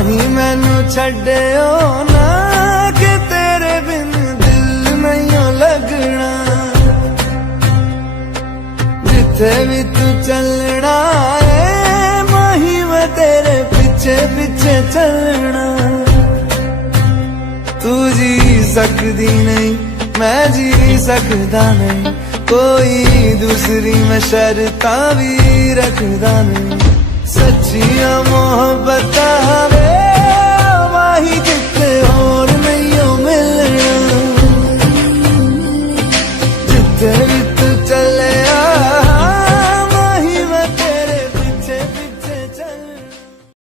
माही मैनू छड्डियो ना कि तेरे बिन दिल नहीं लगना। जिथे भी तू चलना है माही मैं तेरे पीछे पीछे चलना। तू जी सकदी नहीं मैं जी सकदा नहीं, कोई दूसरी मैं शर्तां भी रखदा नहीं। सच्चियां मोहब्बतां वे माही